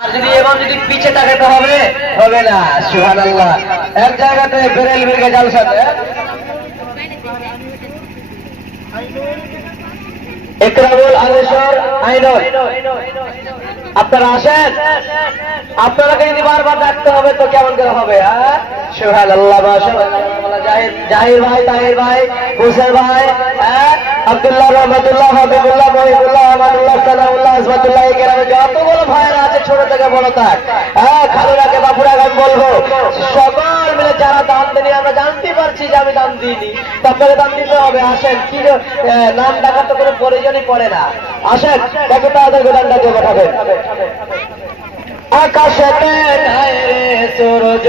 আর যদি এমন যদি পিছে তাকাতে হবে হবে না। সুবহানাল্লাহ। এক জায়গাতে বেরেল মির্গে জালসাতে ইকরামুল আলিশর আইনল আপনারা আসেন। আপনারাকে যদি বারবার ডাকতে হবে তো কেমন করে হবে? হ্যাঁ, সুবহানাল্লাহ। মাশাআল্লাহ। জাহির ভাই, তাহির ভাই, হুসেন ভাই, হ্যাঁ, আব্দুল্লাহ, রহমতুল্লাহ, হাবিবুল্লাহ, মহিবুল্লাহ, আমানুল্লাহ, সালাউল্লাহ, ইসমাতুল্লাহ, একেরামে যতগুলো ভাইরা আছে ছোট থেকে বড় তাক, হ্যাঁ, খালুরাকে বাপুরাকে আমি বলবো সকল মিলে যারা দান দেনি আমরা জানতে পারছি যে আমি দান দিইনি, আপনাকে দান দিতে হবে। আসেন, কি নাম ডাকার তো কোনো প্রয়োজনই পড়ে না। আসেন, দেখো তাদের গোদানটা দিয়ে পাঠাবেন। আকাশেতে নাই রে সূরজ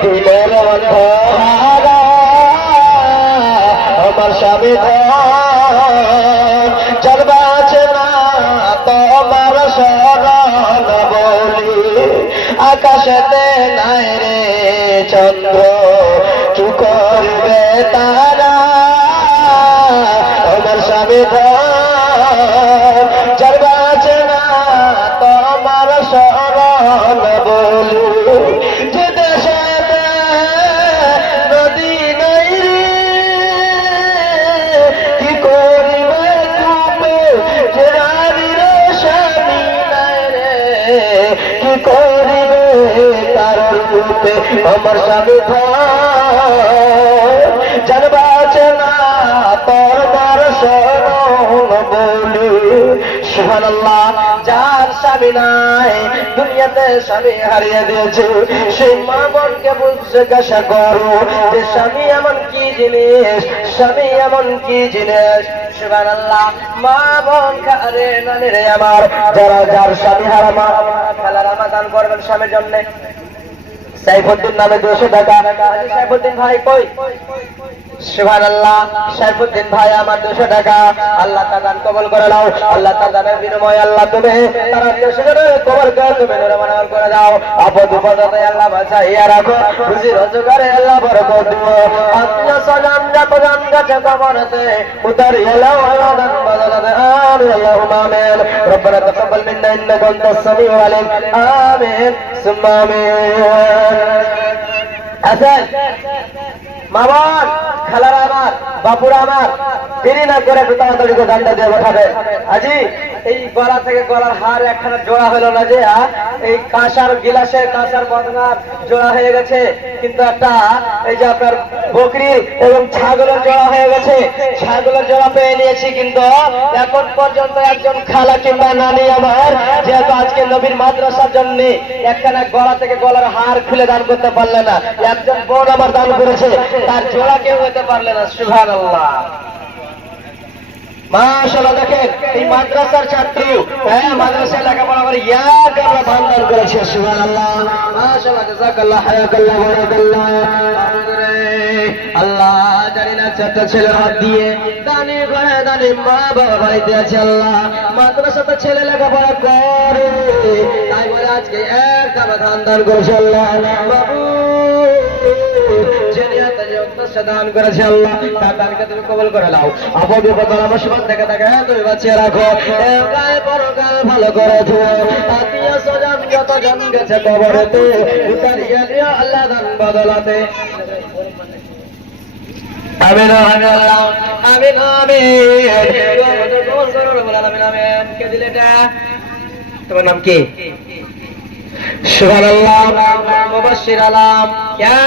দিলের অন্ধকারা, আমার স্বামী চলবা আছে না তোমার শরণ বলি। আকাশেতে নাই রে চন্দ্র কি করবে তারা, আমার স্বামী চলবা আছে না তোমার শরণ বলি। যে দেশে নদী নাই রে কি করিবে তুমি, যে নারীর স্বামী নাই রে কি করিবে তার রূপে, আমার স্বামী জানবা আছে না তোমার শরণ বলি। সুবহানাল্লাহ। যার স্বামী নাই দুনিয়াতে স্বামী হারিয়ে দিয়েছে সেই মা বোনকে জিজ্ঞাসা করো যে স্বামী এমন কি জিনিস, স্বামী এমন কি জিনিস। সুবহানাল্লাহ। মা বোন খারে নানি রে আমার, যারা যার স্বামী হারা মা খালা রামাদান করবেন স্বামীর জন্য। সাইফুদ্দিন নামে 200 টাকা। সাইফুদ্দিন ভাই কই? সুবহানাল্লাহ। সাইফুদ্দিন ভাই আমার 200 টাকা। আল্লাহ তাআলা কবুল করে নাও। আল্লাহ তাআলার বিনিময়ে আল্লাহ তুমি তার আত্মীয়স্বজনের কবর করে তুমি নূরে মানওয়ার করে দাও। আপদ বিপদে আল্লাহ বাঁচাইয়া রাখো, রুজি রোজগারে আল্লাহ বরকত দিও। আত্মীয়স্বজন যত জন গেছে কবরেতে উতারিয়ে নাও আলাদান বদলাতে। আমিন আল্লাহুম্মা আমিন। রব্বানা তাকাব্বাল মিন্না ইন্নাকা আনতাস সামিউল আলিম। আমিন সুম্মা আমিন। আসেন মা বোন, খালারা আমার, বাপুরা আমার, দেরি না করে একটু তাড়াতাড়ি করে গানটা দিয়ে পাঠাবে। আজি এই গলা থেকে গলার হার একখানা জোড়া হলো না যে, এই কাঁসার গিলাসের কাঁসার বদনার জোড়া হয়ে গেছে, কিন্তু একটা এই যে আপনার বকরি এবং ছাগলের জোড়া হয়ে গেছে। ছাগলের জোড়া পেয়ে নিয়েছি, কিন্তু এখন পর্যন্ত একজন খালা কিংবা নানি আমার যেহেতু আজকে নবীর মাদ্রাসার জন্য একখানা গলা থেকে গলার হার খুলে দান করতে পারলে না, একজন বোন আমার দান করেছে, তার জোড়া কেউ হতে পারলে না। সুবহানাল্লাহ। মাশাআল্লাহ। দেখেন এই মাদ্রাসার ছাত্র, হ্যাঁ, মাদ্রাসায় লেখাপড়া করে ইয়াক আমরা দান দান করেছে। সুবহানাল্লাহ। মাশাআল্লাহ। জাযাকাল্লাহ, হায়াকাল্লাহ, বারাকাল্লাহ। আল্লাহ জানি না ছোট ছেলের হাত দিয়ে দানি করে দানি মা বাবা বাড়িতে আছে। আল্লাহ মাদ্রাসাতে ছেলে লেখাপড়া করে, তাই বলে আজকে এক দান দান করেছে। আল্লাহ বাবু দান করেছে, আল্লাহ তার দানকে তুমি কবুল করে নাও। আপদ বিপদ মুসিবত থেকে তাকে তুমি বাঁচিয়ে রাখো, গায়ে পরকাল ভালো করে দিও। আত্মীয় স্বজন যত জন গেছে কবরেতে উতারিয়ে নিও আল্লাহ দান বদলাতে। আমিন আল্লাহ, আমিন আমিন। আমিন আমিন। কে দিলে এটা? তোমার নাম কি? সুবহানাল্লাহ। মুবাশশির আলাম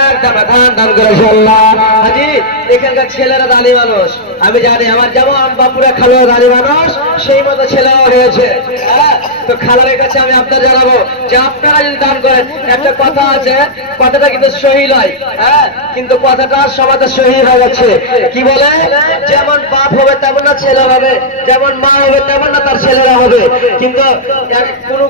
একদম দান করেছে। আল্লাহ হাজি এখানকার ছেলেরা দানি মানুষ, আমি জানি আমার যেমন বাপুরা খালুয়া দানি মানুষ সেই মতো ছেলেরা হয়েছে। হ্যাঁ, তো খালারের কাছে আমি আপনার জানাবো যে আপনারা যদি দান করেন, একটা কথা আছে, কথাটা কিন্তু সহি নয়, হ্যাঁ, কিন্তু কথাটা সমাজে সহি হয়ে গেছে। কি বলে? যেমন বাপ হবে তেমন না ছেলে হবে, যেমন মা হবে তেমন না তার ছেলেরা হবে। কিন্তু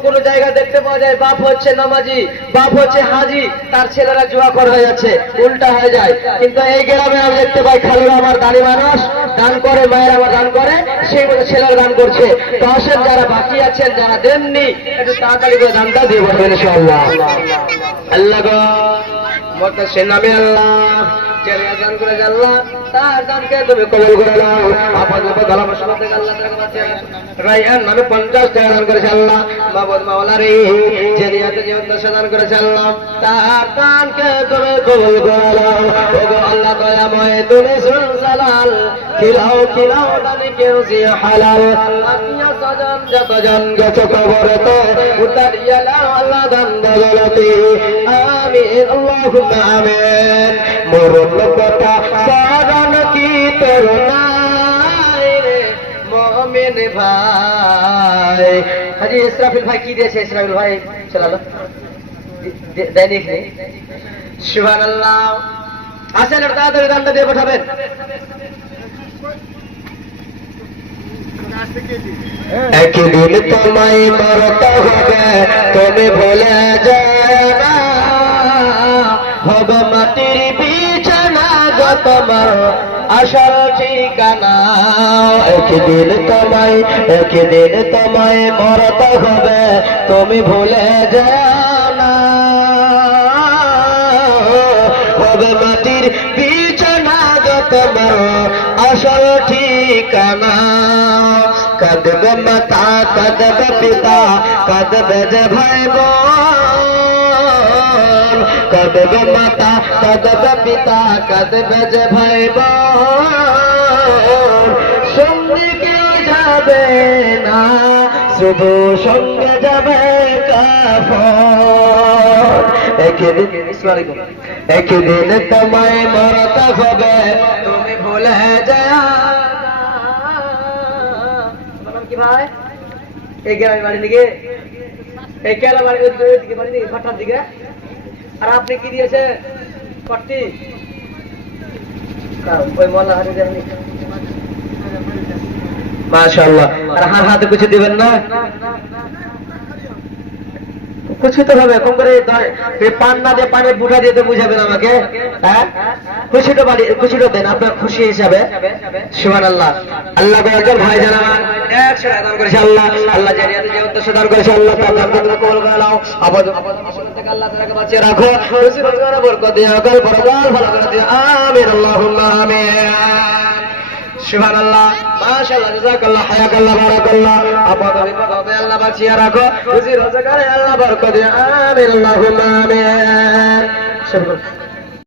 কোন জায়গায় দেখতে পাওয়া যায় বাপ হচ্ছে নামাজি, বাপ হচ্ছে হাজি, তার ছেলেরা জুয়াখোর হয়ে যাচ্ছে, উল্টা হয়ে যায়। কিন্তু এই গ্রামে আমি দেখতে পাই খালুরা আমার দানি মানুষ দান করে, মায়ের আমার দান করে, সেই মতো ছেলেরা দান করছে। তো আসেন যারা বাকি আছেন, যারা দেননি, একটু তাড়াতাড়ি করে দানটা দিয়ে বলবেন ইনশাআল্লাহ। আল্লাহ গো মত সে নামে আল্লাহ। জারিয়া দান করে আল্লাহ তার দানকে তুমি কবুল করে নাও। আপাতত কালাম শোনা থেকে আল্লাহ তাআলা বাঁচিয়ে রায়হান নামে 50 টাকা দান করেছে আল্লাহ। মাবুদ মাওলা রে জারিয়াতে যে উদ্দেশ্য দান করেছে আল্লাহ তার দানকে তুমি কবুল করে নাও। ওগো আল্লাহ দয়াময় তুমি সুলজালাল খিলাও খিলাও দানিকে রুজি হালাল আত্মীয় স্বজন যতজন গেছে কবরতে উতারিয়া নাও আল্লাহ দান বদলতে আমিন আল্লাহুম্মা আমিন। মরণ কথা সাধন কি তোর নাই রে মুমিন ভাই। হাজি ইসরাফিল ভাই কি দিয়েছে? ইসরাফিল ভাই চলো দেয়নি সুবহানাল্লাহ। আসেন আর তাড়াতাড়ি দানটা দিয়ে পাঠাবেন। একদিন তোমায় মরতে হবে তুমি ভুলে যায় না, হবে মাটির বিছানা গো তোমার আসল ঠিকানা। একদিন তোমায় মরতে হবে তুমি ভুলে যায় না, হবে মাটির বিছানা গো তোমার আসল ঠিকানা। কাঁদবে মাতা কাঁদবে পিতা কাঁদবে যে ভাই বোন, কাঁদবে মাতা কাঁদবে পিতা কাঁদবে যে ভাই বোন। সঙ্গে কেউ যাবে না শুধু সঙ্গে যাবে কাফন। একদিন তোমায় মরতে হবে তুমি ভুলে যায় কি ভাই? এই গ্রামের বাড়ি দিকে এই কেলা বাড়ি দিকে বাড়ি দিকে ঘরটার দিকে। আর আপনি কি দিয়েছে পট্টি? ওই মোল্লা হাতে দেননি মাশাআল্লাহ। আর হাতে কিছু দিবেন না? কিছু তো হবে কম করে পান না দিয়ে পানের বুটা দিয়ে তো বুঝাবেন আমাকে। হ্যাঁ খুশিটা দেন আপনার খুশি হিসাবে। সুবহানাল্লাহ। আল্লাহ একজন ভাই জানা 100 দান করেছে আল্লাহ। আল্লাহ জারিয়াতে যে উদ্দেশ্য দান করেছে আল্লাহ তাআলা দান কবুল করে নাও। আপাতত থেকে আল্লাহ তাআলাকে বাঁচিয়ে রাখো, রুজি রোজগারে বরকত দিও, অকাল পরকাল ভালো করে দিও। আমিন আল্লাহুম্মা আমিন। সুবহানাল্লাহ মাশাআল্লাহ জাযাকাল্লাহ হায়াকাল্লাহ বারাকাল্লাহ। আপাতত বিপদে আল্লাহ বাঁচিয়ে রাখো, রুজি রোজগারে আল্লাহ বরকত দিও। আমিন আল্লাহুম্মা আমিন।